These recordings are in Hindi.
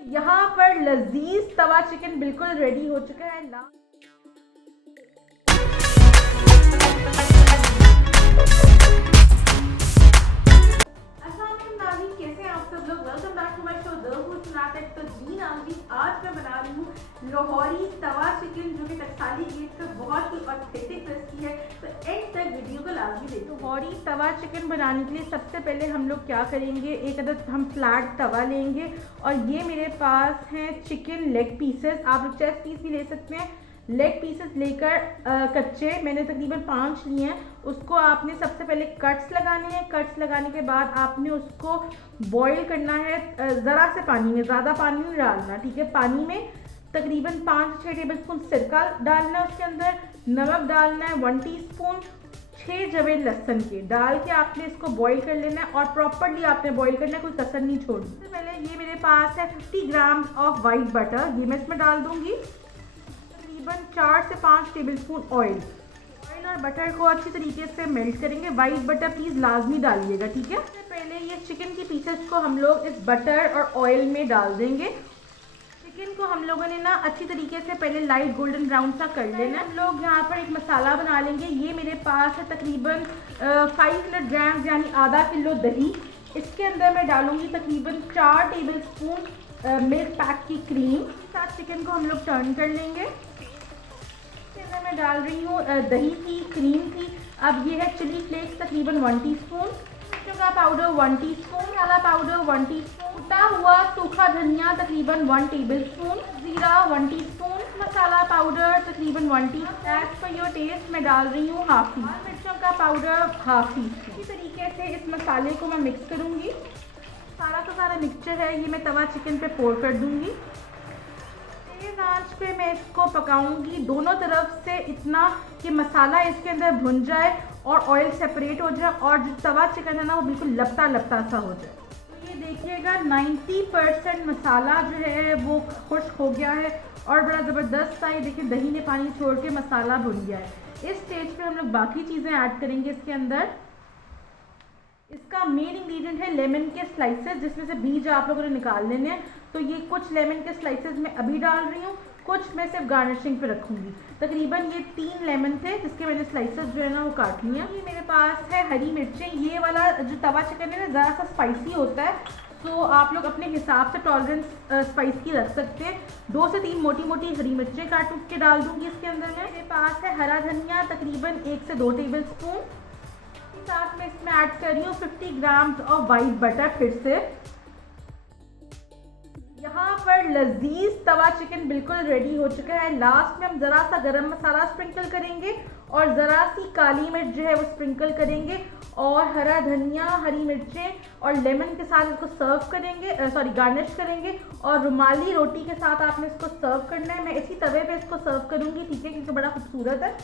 यहाँ पर लजीज तवा चिकन बिल्कुल रेडी हो चुका है। कैसे हैं आप सब लोग? Welcome back to my show the food fanatic. तो जी नाज़रीन, आज मैं बना रही हूँ लाहौरी तवा चिकन, जो कि टकसाली गेट का बहुत ही ऑथेंटिक रेसिपी है। तो एंड तक वीडियो को लाजमी देखो। लाहौरी तवा चिकन बनाने के लिए सबसे पहले हम लोग क्या करेंगे, एक अदद हम फ्लैट तवा लेंगे और ये मेरे पास हैं चिकन लेग पीसेस। आप लोग चेस्ट पीस भी ले सकते हैं। लेग पीसेस लेकर कच्चे मैंने तकरीबन 5 लिए हैं। उसको आपने सबसे पहले कट्स लगाने हैं। कट्स लगाने के बाद आपने उसको बॉईल करना है ज़रा से पानी में, ज़्यादा पानी नहीं डालना, ठीक है। पानी में तकरीबन 5-6 टेबल स्पून सिरका डालना है, उसके अंदर नमक डालना है 1 टीस्पून, 6 जवे लहसुन के डाल के आपने इसको बॉईल कर लेना है और प्रॉपरली आपने बॉईल करना है, कोई कसर नहीं छोड़नी। सबसे पहले ये मेरे पास है 50 ग्राम ऑफ वाइट बटर, ये मैं इसमें डाल दूँगी। 4 से 5 टेबलस्पून ऑयल और बटर को अच्छी तरीके से मेल्ट करेंगे। वाइट बटर प्लीज़ लाजमी डालिएगा, ठीक है। सबसे पहले ये चिकन की पीसेस को हम लोग इस बटर और ऑयल में डाल देंगे। चिकन को हम लोगों ने ना अच्छी तरीके से पहले लाइट गोल्डन ब्राउन सा कर लेना। हम लोग यहाँ पर एक मसाला बना लेंगे। ये मेरे पास है तकरीबन 500 ग्राम यानी आधा किलो दही। इसके अंदर मैं डालूँगी तकरीबन 4 टेबलस्पून मिल्क पैक की क्रीम। साथ चिकन को हम लोग टर्न कर लेंगे। मैं डाल रही हूँ दही की क्रीम की। अब ये है चिली फ्लेक्स तकरीबन 1 टीस्पून, मिर्चों का पाउडर 1 टीस्पून, मसाला पाउडर 1 टीस्पून, कुटा हुआ सूखा धनिया तकरीबन 1 टेबलस्पून, जीरा 1 टीस्पून, मसाला पाउडर तकरीबन 1 teaspoon. As per your taste मैं डाल रही हूँ हाफ टी, मिर्चों का पाउडर हाफ टीस्पून। इसी तरीके से इस मसाले को मैं मिक्स करूँगी। सारा का सारा मिक्सचर है ये मैं तवा चिकन पे पोर कर दूँगी। तेज़ आंच पे मैं इसको पकाऊंगी दोनों तरफ से इतना कि मसाला इसके अंदर भुन जाए और ऑयल सेपरेट हो जाए और जो तवा चिकन है ना वो बिल्कुल लपटा लपटा सा हो जाए। तो ये देखिएगा 90% मसाला जो है वो खुश्क हो गया है और बड़ा ज़बरदस्त सा ये देखिए दही ने पानी छोड़ के मसाला भुन गया है। इस स्टेज पे हम लोग बाकी चीज़ें ऐड करेंगे इसके अंदर। इसका मेन इंग्रेडिएंट है लेमन के स्लाइसेस, जिसमें से बीज आप लोगों ने निकाल लेने हैं। तो ये कुछ लेमन के स्लाइसेस मैं अभी डाल रही हूँ, कुछ मैं सिर्फ गार्निशिंग पे रखूँगी। तकरीबन ये 3 लेमन थे जिसके मैंने स्लाइसेस जो है ना वो काट लिए। ये मेरे पास है हरी मिर्चें। ये वाला जो तवा चिकन है ना ज़रा सा स्पाइसी होता है, तो आप लोग अपने हिसाब से टॉलरेंस स्पाइस की रख सकते हैं। 2 से 3 मोटी मोटी हरी मिर्चें काट के डाल दूँगी इसके अंदर। मेरे पास है हरा धनिया तकरीबन 1 से 2 टेबल स्पून। साथ में इसमें ऐड कर रही हूँ 50 ग्राम ऑफ वाइट बटर। फिर से यहाँ पर लजीज तवा चिकन बिल्कुल रेडी हो चुका है। लास्ट में हम ज़रा सा गरम मसाला स्प्रिंकल करेंगे और ज़रा सी काली मिर्च जो है वो स्प्रिंकल करेंगे और हरा धनिया, हरी मिर्चें और लेमन के साथ इसको सर्व करेंगे, गार्निश करेंगे और रुमाली रोटी के साथ आपने इसको सर्व करना है। मैं इसी तवे पे इसको सर्व करूँगी, ठीक है, क्योंकि बड़ा खूबसूरत है।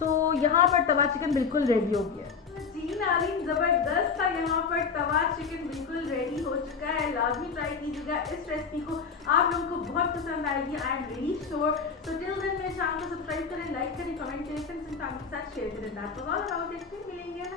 तो यहाँ पर तवा चिकन बिल्कुल रेडी हो गया है। जी नाज़रीन, ज़बरदस्त था यहाँ पर तवा चिकन बिल्कुल रेडी हो चुका है। लाजमी ट्राई कीजिएगा इस रेसिपी को, आप लोगों को बहुत पसंद आएगी, आई एम रियली श्योर। तो टिल देन मेरे चैनल को सब्सक्राइब करें, लाइक करें, कमेंट करें, फ्रेंड्स एंड फैमिली के साथ शेयर करें। That's all about it. फिर मिलेंगे।